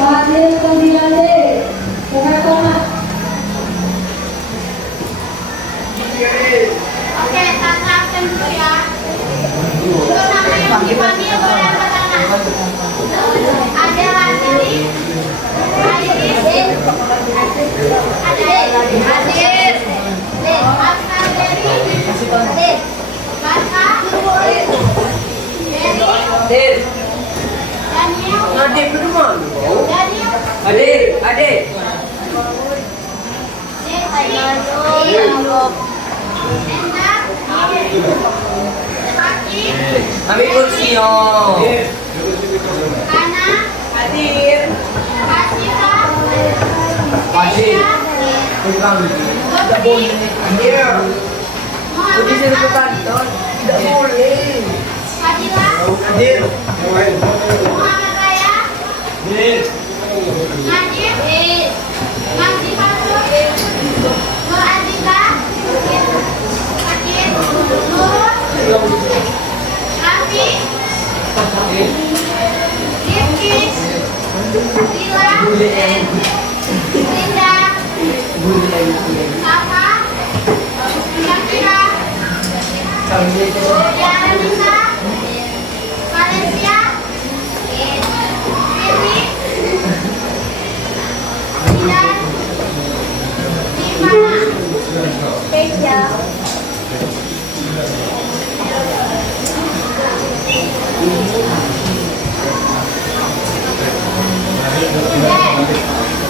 Fadil 9D. Coca-Cola. Oke, Tata absen dulu ya. Untuk nama yang dipanggil boleh angkat tangan. Ada Lasiri, Airis, ada Hadir, Asal Dery, Basa, Dery, Daniel, Adik berdua. Daniel, Adik, adik. Endar, Aki, Ambil kursi oh. Ana, Hadir. Asifa, Hadir. Asia, Tidak boleh. Hadir. Pergi saya ke kantor. Tidak boleh. Fadila, Hadir. Muhammad Raya, Hadir. Najib, Magdi Fatul, Nur Aziza, Sakir, Nur, Raffi, Rifki, Lila, Linda, Safa, Syakira, Tiara Nisa, Valencia, Firly, Didan, Dimana, Spesial.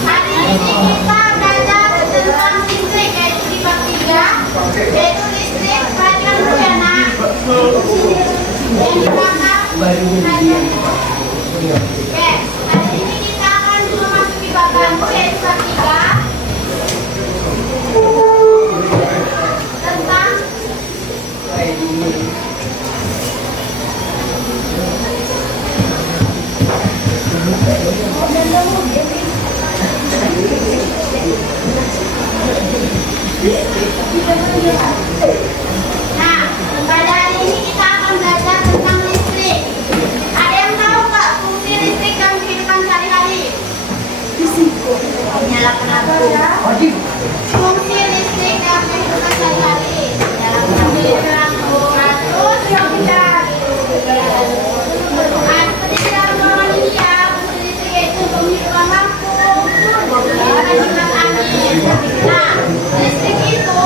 Hari ini kita belajar tentang listrik, yaitu di bab 3, yaitu listrik. Perhatikan dulu ya nak. Yang di belakang hanya. Oke, hari ini kita akan memasuki bab baru, yaitu bab 3 tentang nah, pada hari ini kita akan belajar tentang listrik. Ada yang tahu nggak fungsi listrik dalam kehidupan sehari-hari? Nyalakan lampu. Fungsi listrik dalam kehidupan sehari-hari. Nyalakan lampu. Terus yang kita seperti dalam ruangan ini ya, fungsi listrik yaitu untuk menghidupkan lampu, menghidupkan kipas angin. Nah, listrik itu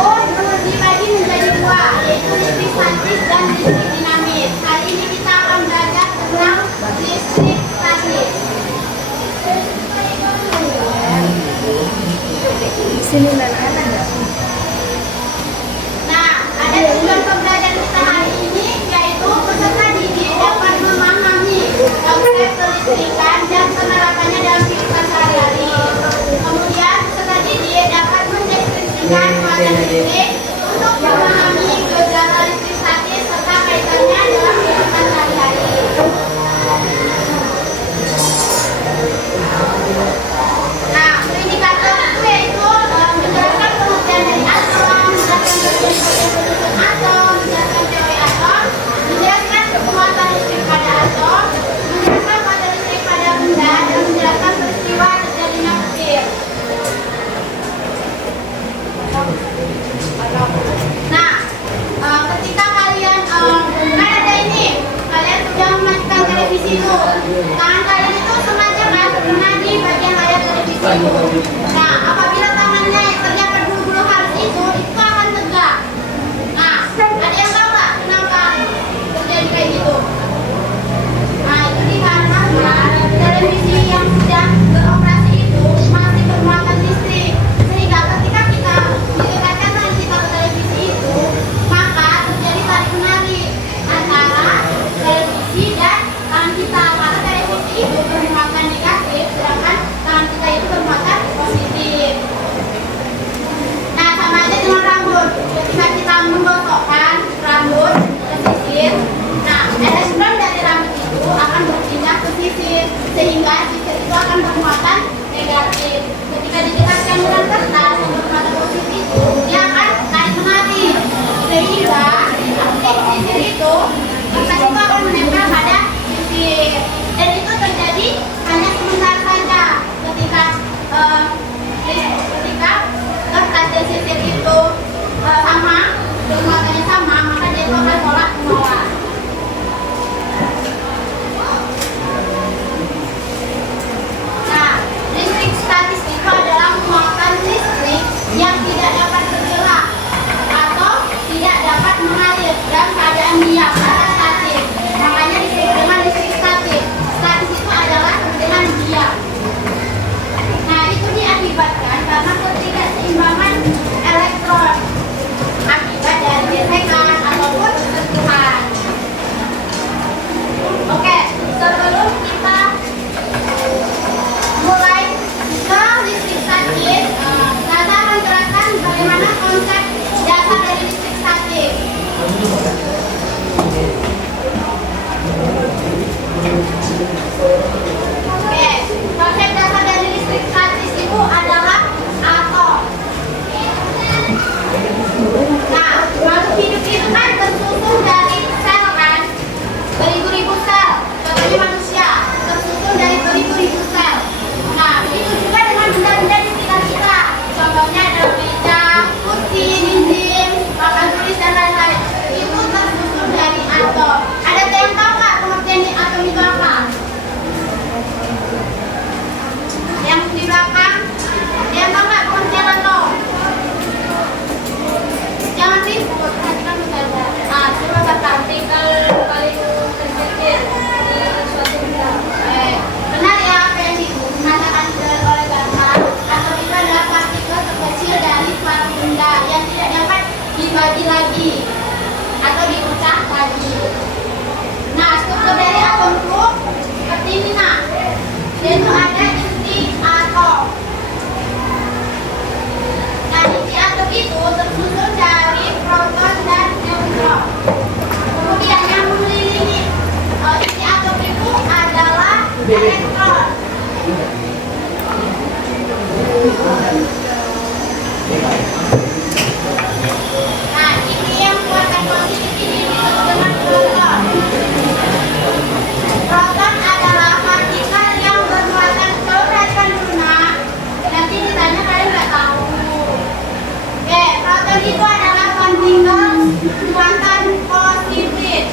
dibagi menjadi dua, yaitu listrik statis dan listrik dinamis. Hari ini kita akan belajar tentang listrik statis. Nah, ada tujuan pembelajaran kita hari ini, yaitu peserta didik dapat memahami konsep kelistrikan dan penerapannya dalam kehidupan sehari-hari. Kemudian peserta didik dapat mendeskripsikan kualitas listrik untuk memahami gejala listrik statis serta kaitannya dalam kehidupan sehari-hari. Nah, indikator itu yaitu menjelaskan pengertian dari atom, menjelaskan evolusi atom, menjelaskan teori atom, menjelaskan kekuatan listrik pada atom, menjelaskan kualitas listrik pada benda, dan menjelaskan peristiwa terjadinya petir. Nah, ketika kalian kan ada ini, kalian sudah memastikan televisi itu. Tangan kalian itu sengaja kan kena di bagian layar televisi itu. Nah, apabila tangannya yang terdapat bulu-bulu halus itu akan tegak. Nah, ada yang tahu nggak kenapa terjadi kayak gitu? Nah, itu dikarenakan televisi yang sudah beroperasi itu masih bermuatan listrik, sehingga ketika kita mendekatkan tangan kita ke televisi itu, maka terjadi tarik menarik antara televisi dan tangan kita, karena televisi itu bermuatan negatif, sedangkan tangan kita itu bermuatan positif. Nah, sama aja dengan rambut. Ketika kita menggosokkan rambut ke sisir, nah elektron dari rambut itu akan berpindah ke sisir, sehingga sisir itu akan bermuatan negatif. Ketika didekatkan dengan kertas yang bermuatan positif itu, dia akan tarik menarik, sehingga sisir itu kertas itu berakhir. Dan itu terjadi hanya sebentar saja ketika gas kondensisir itu sama, kekuatannya sama, maka dia itu akan tolak menolak. Nah, listrik statis itu adalah muatan listrik yang tidak dapat bergerak atau tidak dapat mengalir dalam keadaan diam atau statis. Makanya disebut dengan listrik statis. Statis itu adalah dengan diam. Nah, itu diakibatkan karena ketidakseimbangan elektron akibat dari gesekan ataupun sentuhan. Oke, sebelum kita mulai ke listrik statis, Tata akan jelaskan bagaimana konsep dasar dari listrik statis. Oke, konsep dasar dari listrik statis itu adalah atom. Nah, makhluk hidup itu kan tersusun dari sel kan, beribu-ribu sel. Contohnya manusia tersusun dari beribu-ribu sel. Nah, begitu juga dengan benda-benda di sekitar kita. Contohnya ada meja, kursi, dinding, papan tulis dan lain-lain. Itu tersusun dari atom. Ada yang tahu nggak pengertian atom itu apa? Yang di belakang, yang tahu nggak pengertian atom? Jangan ribut, perhatikan saja. Nah, coba partikel paling terkecil di suatu benda. Benar ya apa yang dikatakan oleh Bapak? Atom itu adalah partikel terkecil dari suatu benda yang tidak dapat dibagi lagi atau dipecah lagi. Nah, struktur dari atom itu seperti ini nah. Yaitu ada inti atom. Nah, inti atom itu tersusun dari proton dan neutron. Kemudian yang mengelilingi inti atom itu adalah elektron. Nah, ini yang kuatan positif ini disebut dengan proton. Proton adalah partikel yang bermuatan, kalau perhatikan dulu nah, nanti ditanya kalian nggak tahu. Oke, proton itu adalah partikel muatan positif.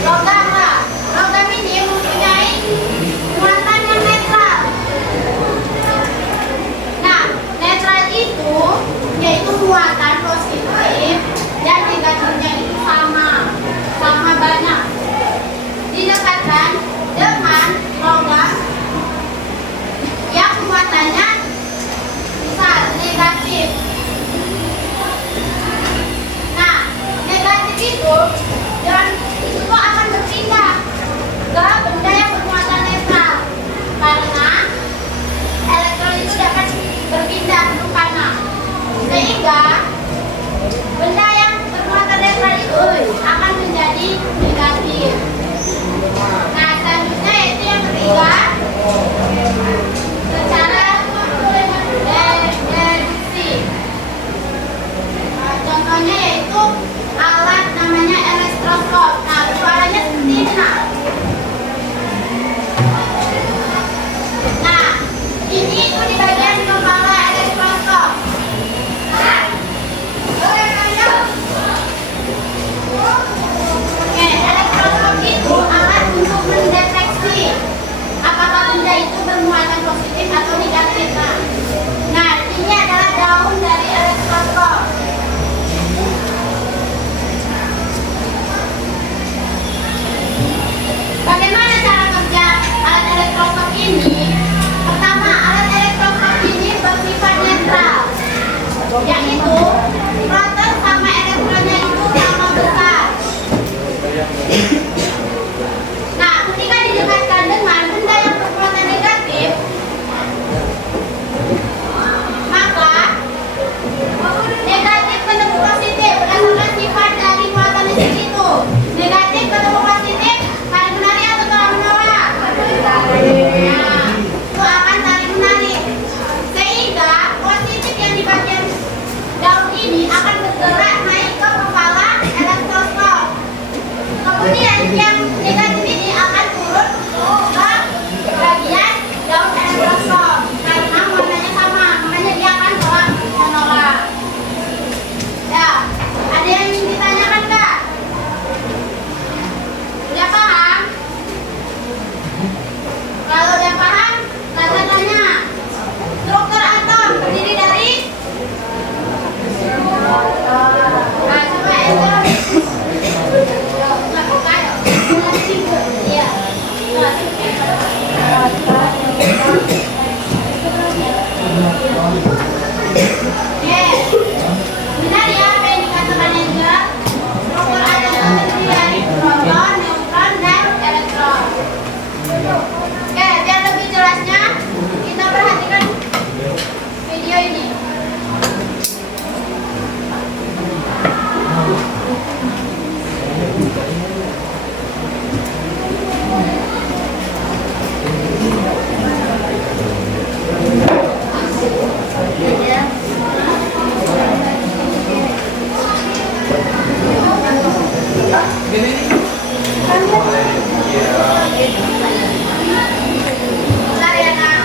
Logam lah. Logam ini mempunyai muatan yang netral. Nah, netral itu yaitu muatan positif dan negatifnya itu sama banyak. Didekatkan dengan logam yang muatannya misal negatif. Nah, negatif itu dan itu akan berpindah ke benda yang bermuatan netral karena elektron itu dapat berpindah ke kanan sehingga benda yang bermuatan netral itu akan menjadi negatif. Nah, selanjutnya yaitu yang ketiga, secara deduksi. Contohnya yaitu alat namanya elektroskop. Nah, suaranya seperti ini. Nah, ini itu di bagian kepala elektroskop. Oke, elektroskop itu alat untuk mendeteksi apakah benda itu bermuatan positif atau negatif. Nah, ini adalah daun dari elektroskop. Bagaimana cara kerja alat elektroskop ini? Pertama, alat elektroskop ini bersifat netral, yaitu proton sama elektronnya itu sama besar. Nah, ketika didekatkan dengan benda yang bermuatan negatif, maka negatif ketemu positif berdasarkan sifat dari muatan listrik itu. Negatif ketemu positif saling menarik atau tolak menolak. Nah, itu akan saling menarik sehingga positif yang di bagian daun ini akan bergerak naik ke kepala elektroskop. Kemudian yang negatif ini akan turun ke bagian daun elektroskop karena warnanya sama, makanya dia akan tolak menolak. Ya, ada yang ingin ditanyakan nggak? Udah paham? Kalau udah paham, tanda tanya. Struktur atom terdiri dari nah, coba enter. Benar ya apa yang dikatakan Angel? Struktur atom terdiri dari proton, neutron, dan elektron. Oke, biar lebih jelasnya kita perhatikan video ini. Bentar ya, Nak.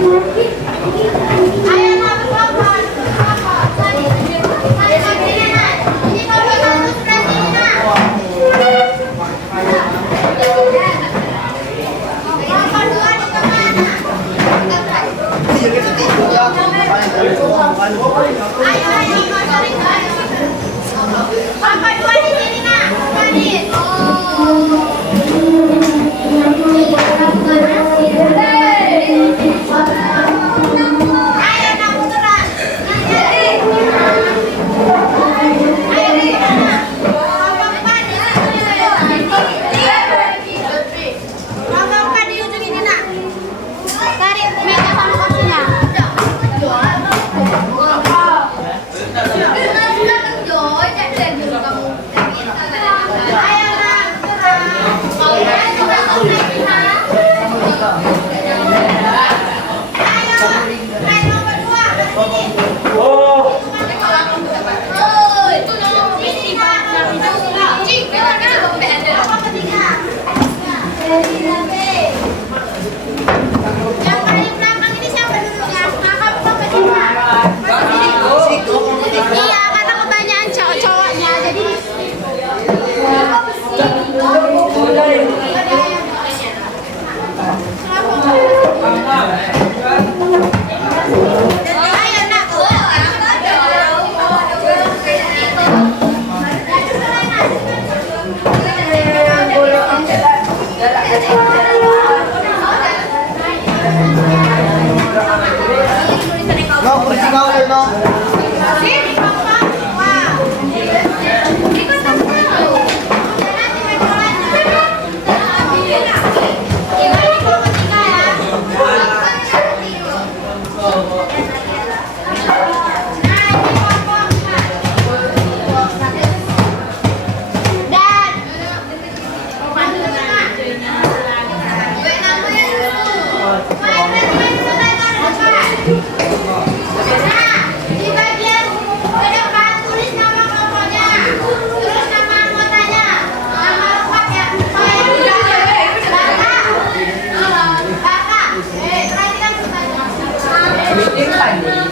Ayo na, berkelompok. Tadi begini na. Ini kalau satu sebelah sini na. Kelompok dua di tengah na. Ayo, sorry. Kelompok dua di sini na. Manis. Ayo na, puteran. Kelompok di ujung ini nak. Tarik meja sama kursinya. Ayo nak, naik nomor 2 ke sini. Sini, Pak. Kelompok ketiga. Yang paling belakang ini siapa dulunya? Kakak belum kedua. Iya, karena kebanyakan cowok-cowoknya, jadi ayo nak. No, kursi kau deh, no. Sini, Papa. Wah. Ikut aku. Nanti main bola. Ini kelompok ketiga ya. Nah, ini kelompok 4. Dan maju ke tengah. Main dulu depan. Nah, di bagian ke depan tulis nama kelompoknya, terus nama anggotanya, nama lengkap ya. Kakak, perhatikan pertanyaan. Perhatikan dulu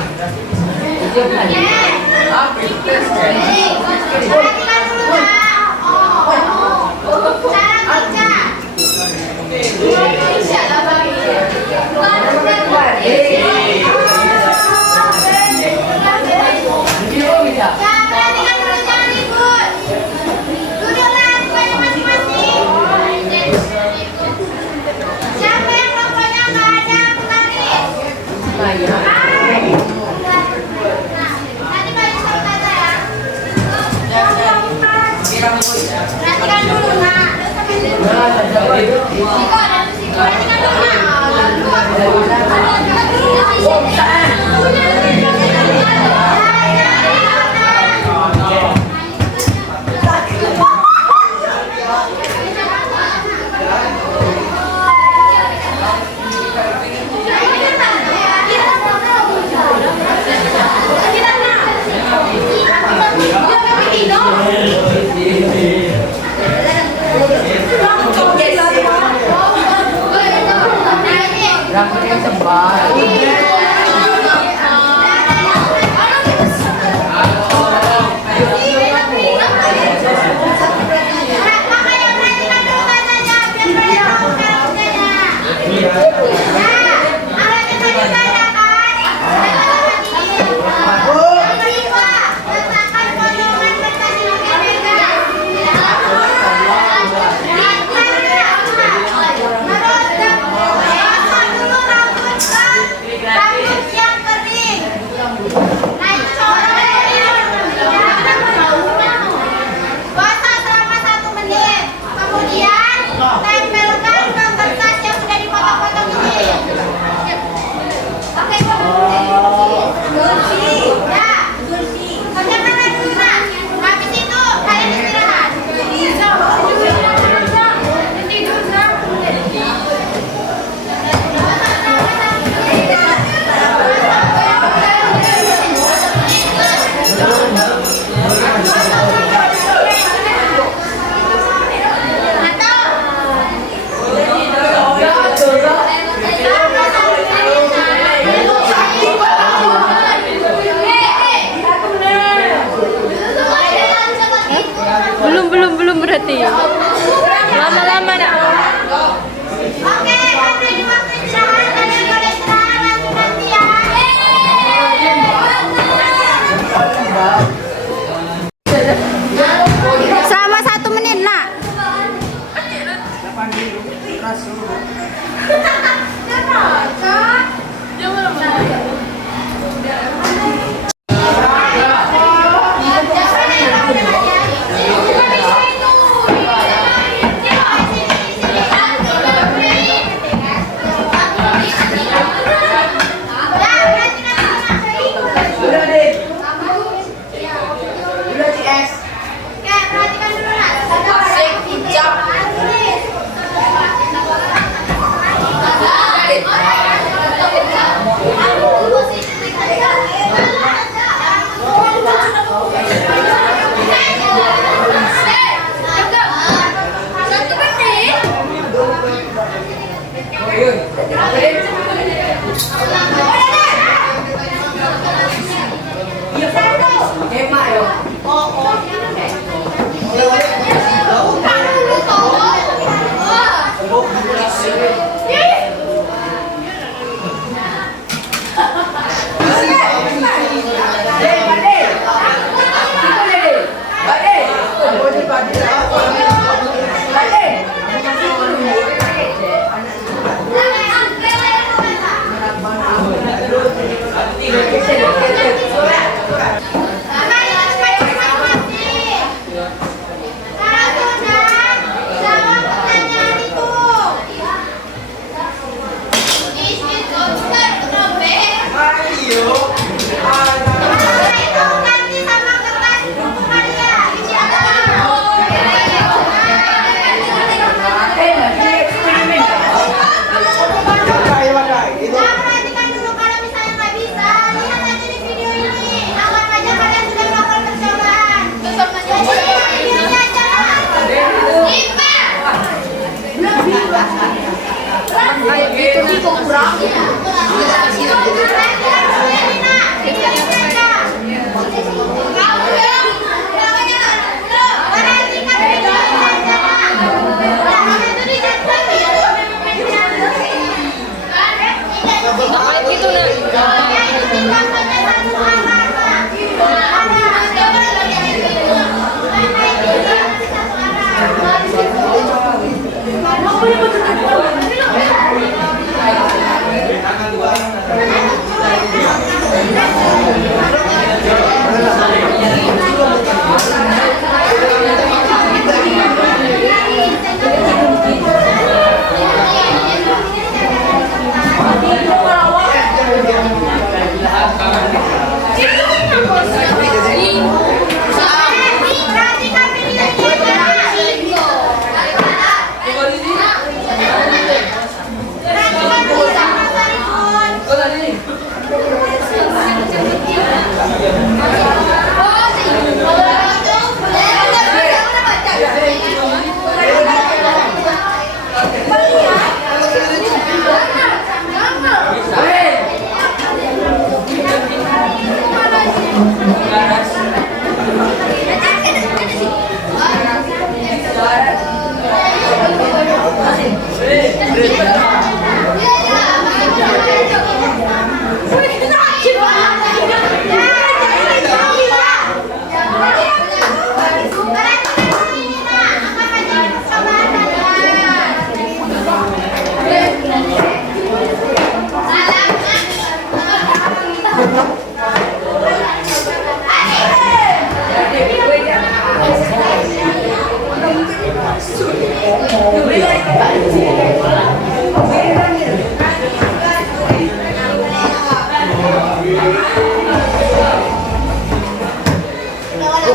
ya. Cara kerja. Perhatikan dulu, jangan ribut. Duduklah semuanya masing-masing. Siapa yang kelompoknya nggak ada, aku tarik. Nanti balik sama Tata ya. Perhatikan dulu, nak. Perhatikan dulu, Rambutnya tebal. Tapi gitu nah.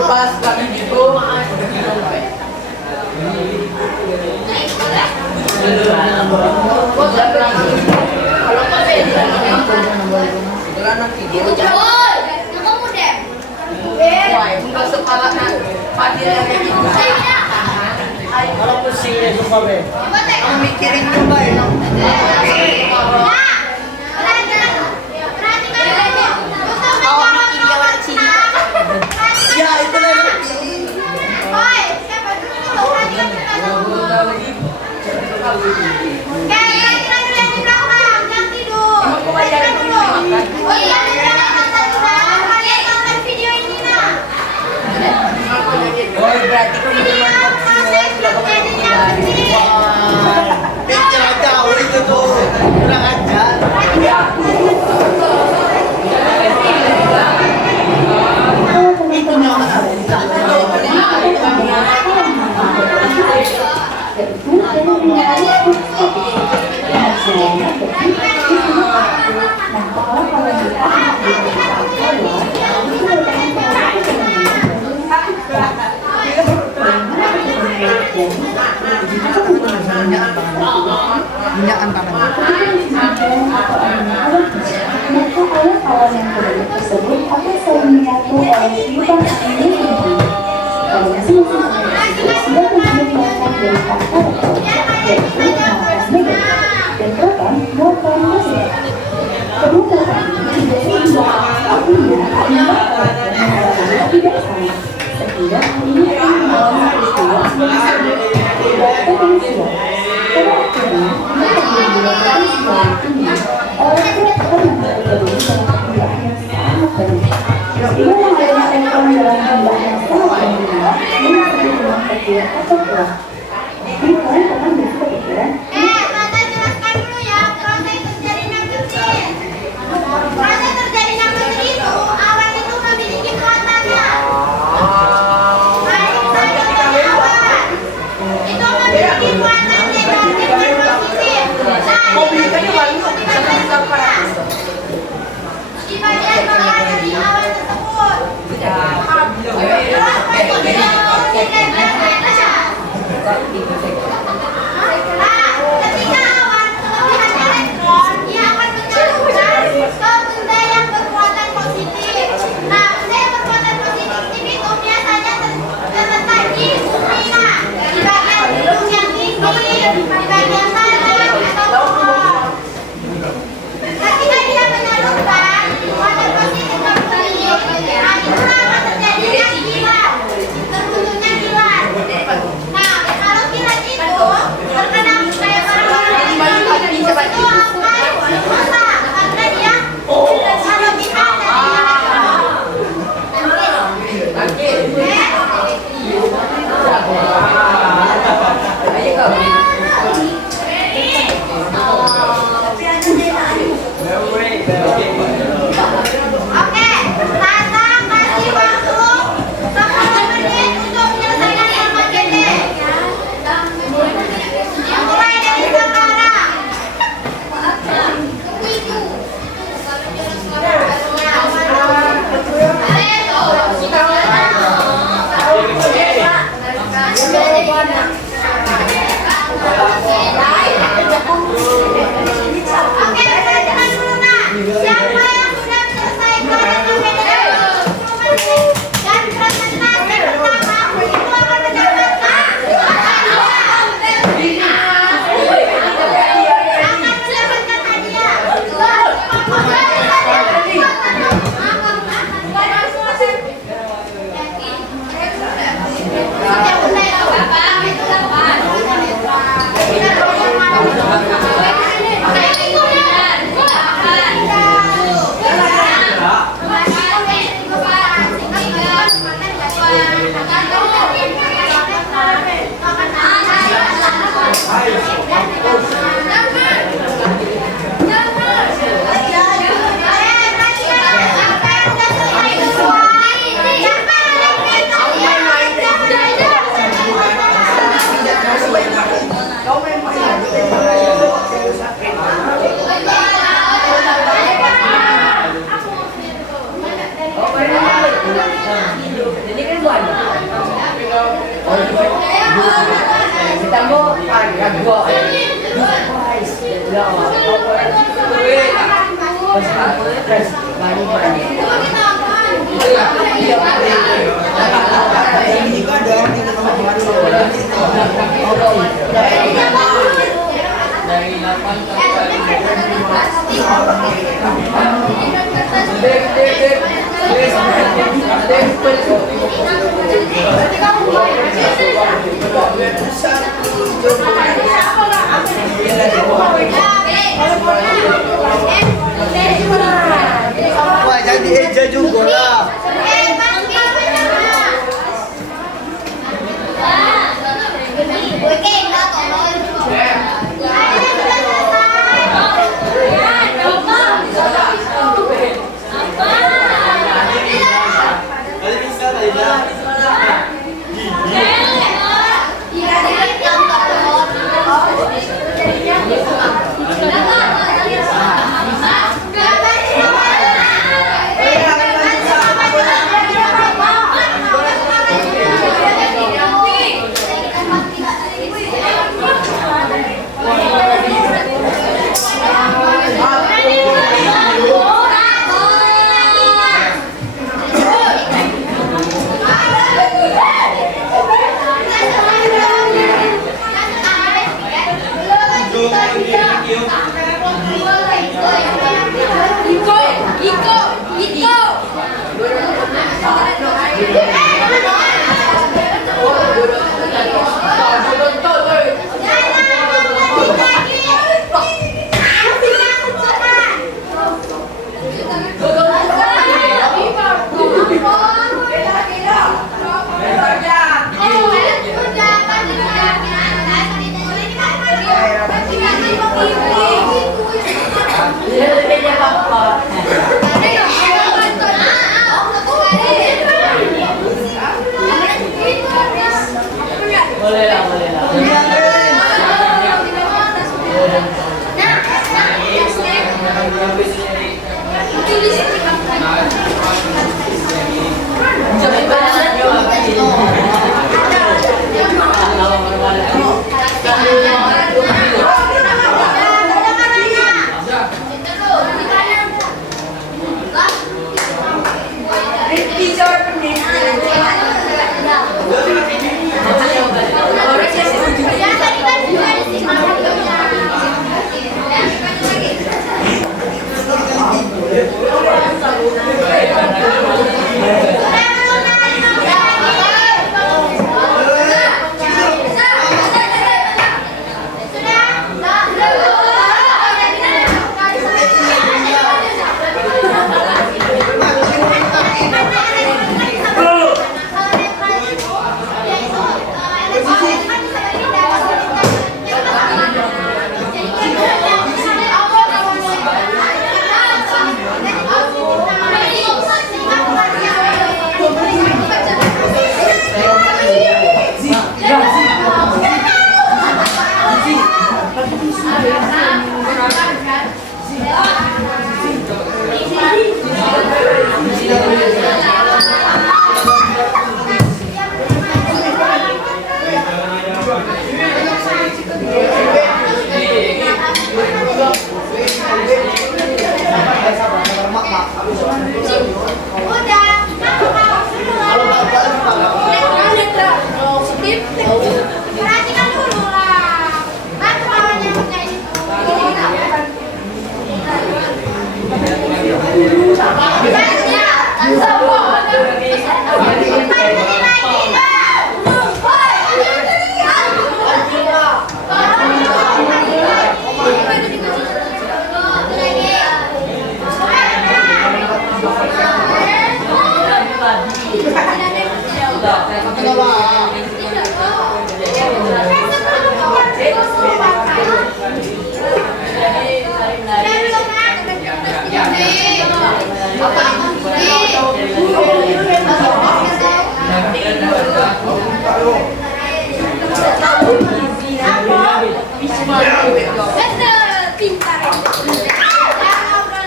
Pas kami gitu, kalau pusingnya suka be, kamu mikirin juga ya. Ya itu lagi. Oh berarti kamu jauh itu tuh kurang ajar. Minyakan tangan. Maka oleh kawan yang berbeda tersebut akan saling menyatu oleh kehidupan ini tinggi. Kalau masing-masing sudah menyebut muatan dari kata yaitu muatan negatif dan proton muatan positif. Kedua muatan ini biasanya punya kalimat yang tidak sama, sehingga ini akan mengalami peristiwa sebagai potensial. Pada akhirnya, mereka dilakukan secara tinggi oleh proton yang tergabung dalam jumlah yang sangat banyak. Peristiwa yang adanya elektron dalam jumlah yang sangat banyak ini disebut dengan kecil atau kurang. Jadi kalian akan bisa kepikiran. Proses terjadinya mesin itu, awan itu memiliki muatannya. Baik saja dari awan, itu memiliki muatan negatif dan positif. Nah, ini dibaca. Wah, jadi Eja juga lah. Boleh lah, boleh lah.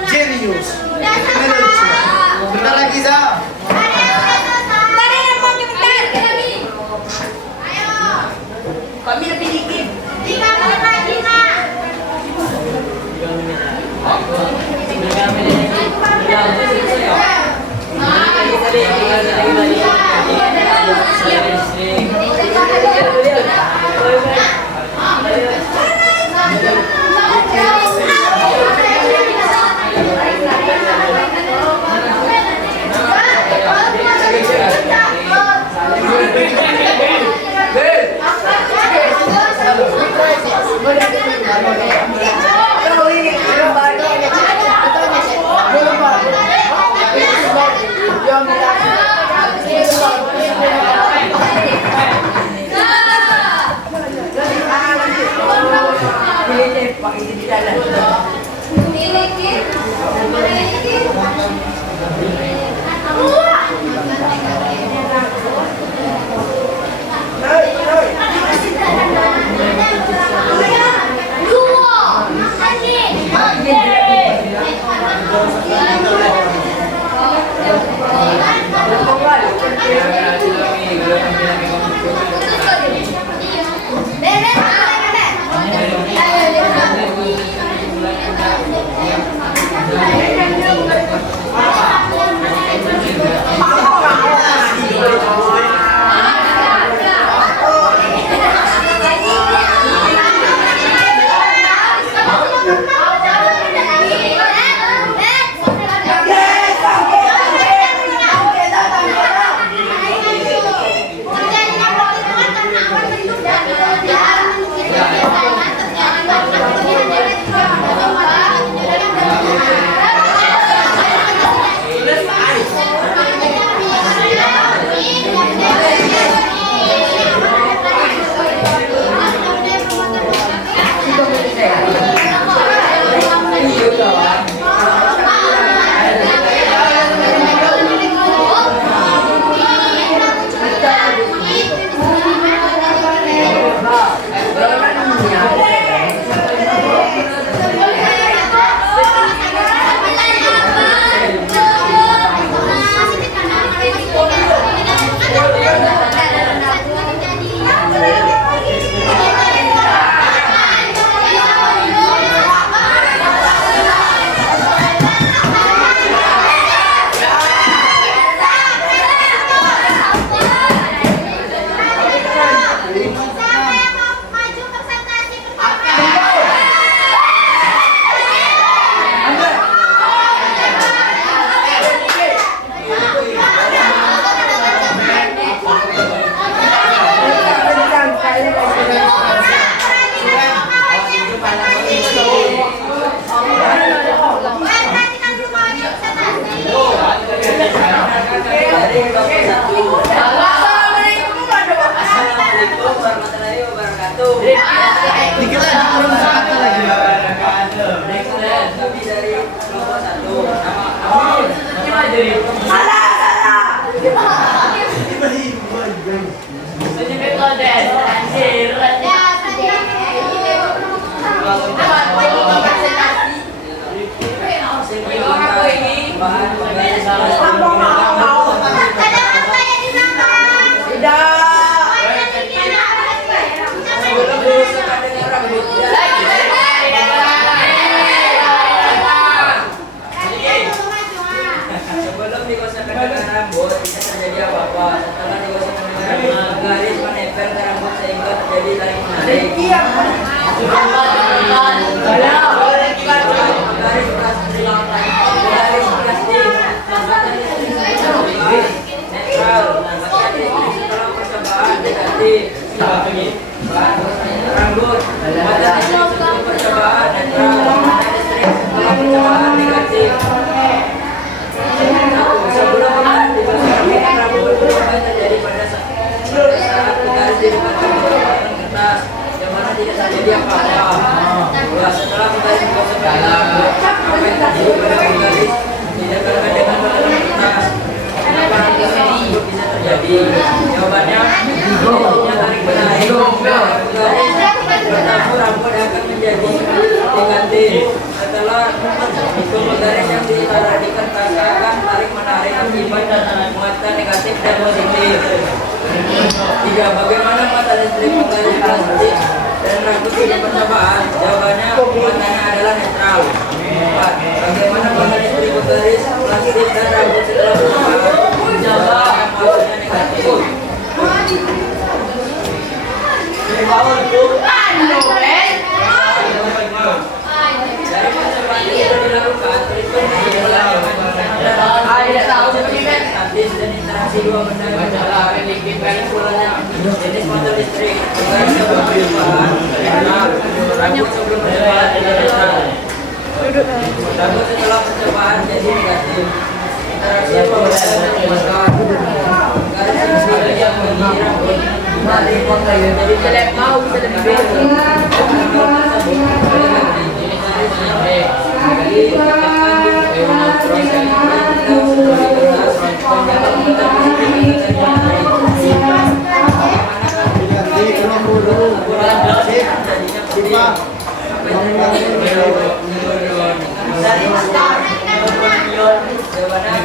Genius. Bentar lagi, Za. Kami lebih dikit. 3 menit lagi, Nak. 3 menit.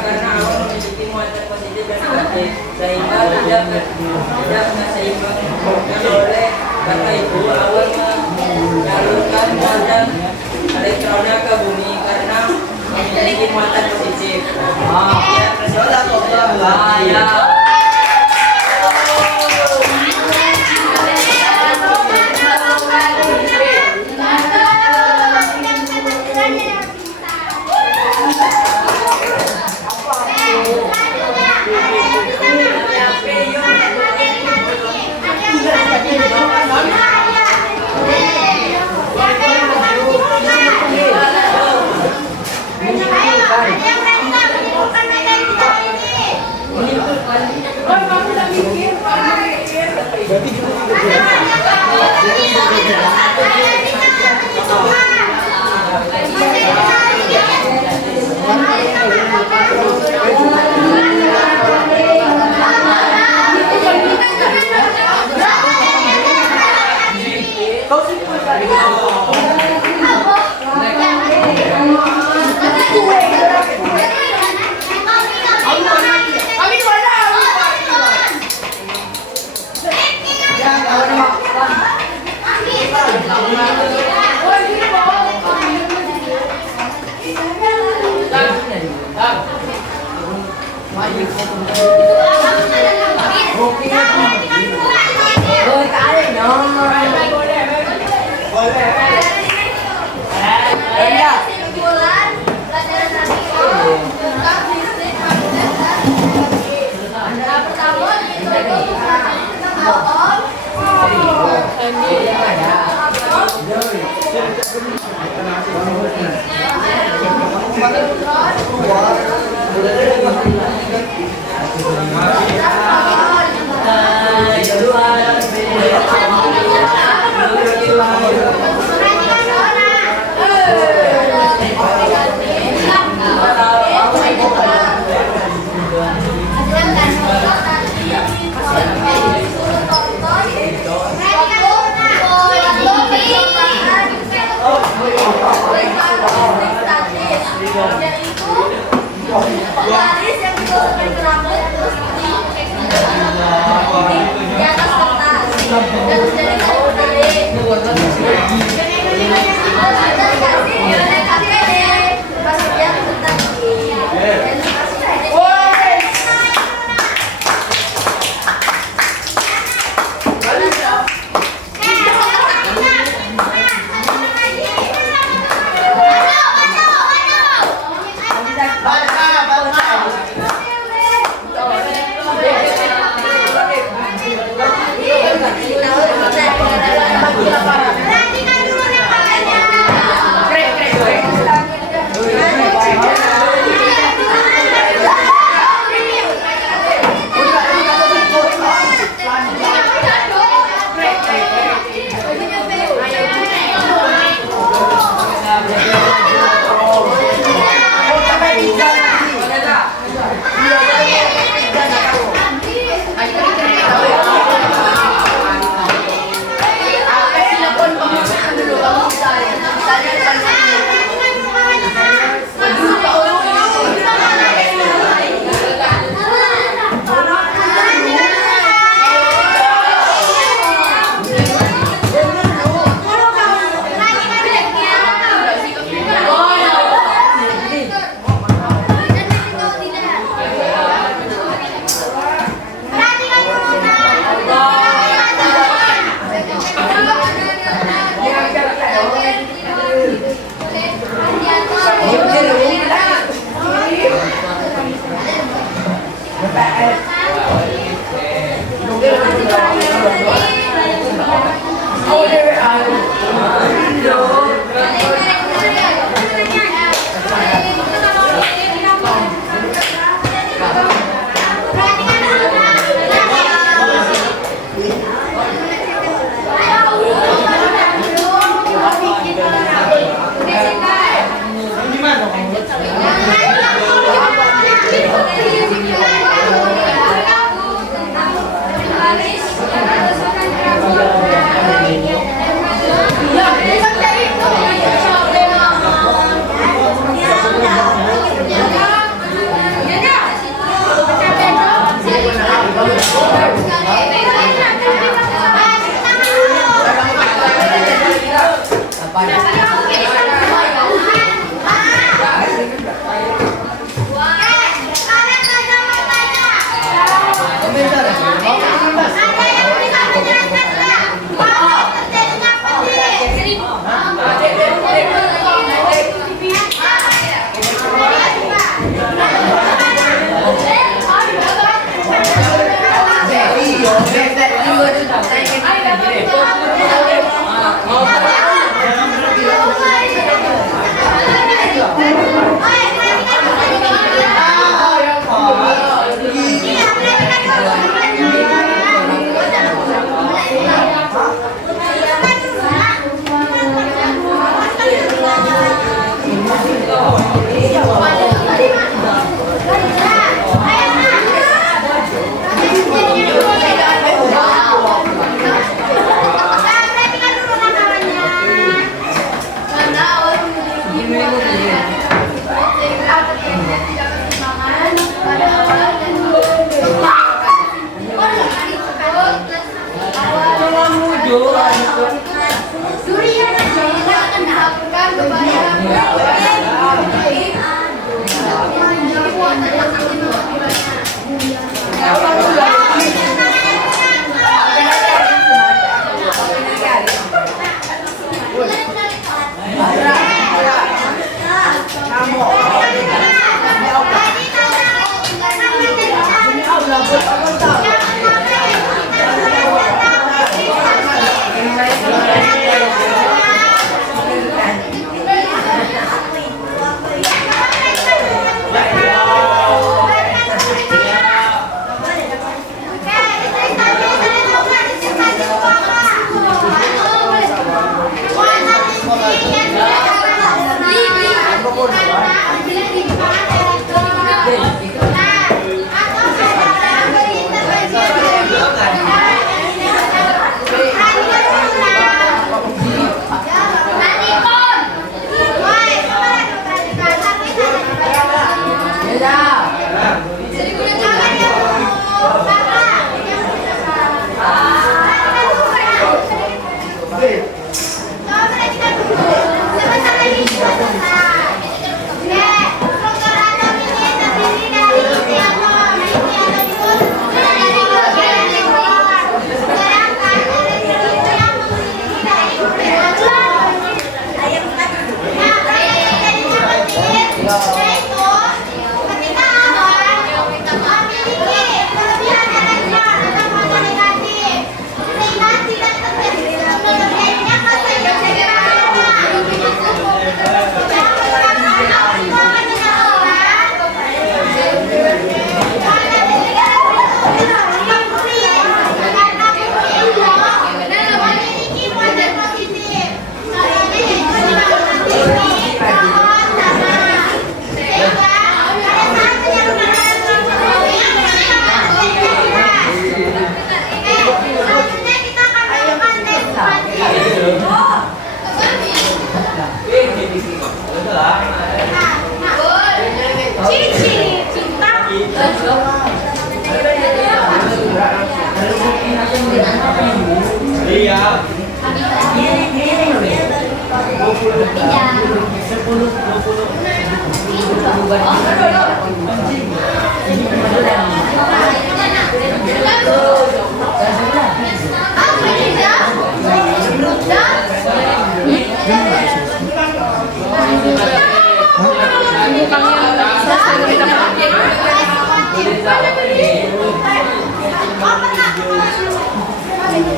karena awal memiliki muatan positif dan negatif sehingga tidak seimbang oleh karena itu awal menyalurkan muatan elektronnya ke bumi karena memiliki muatan positif. Ya. Penglaris yang digolongkan ke rambut terus di atas kertas dan terus dari kayu tarik Krek.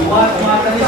Wah,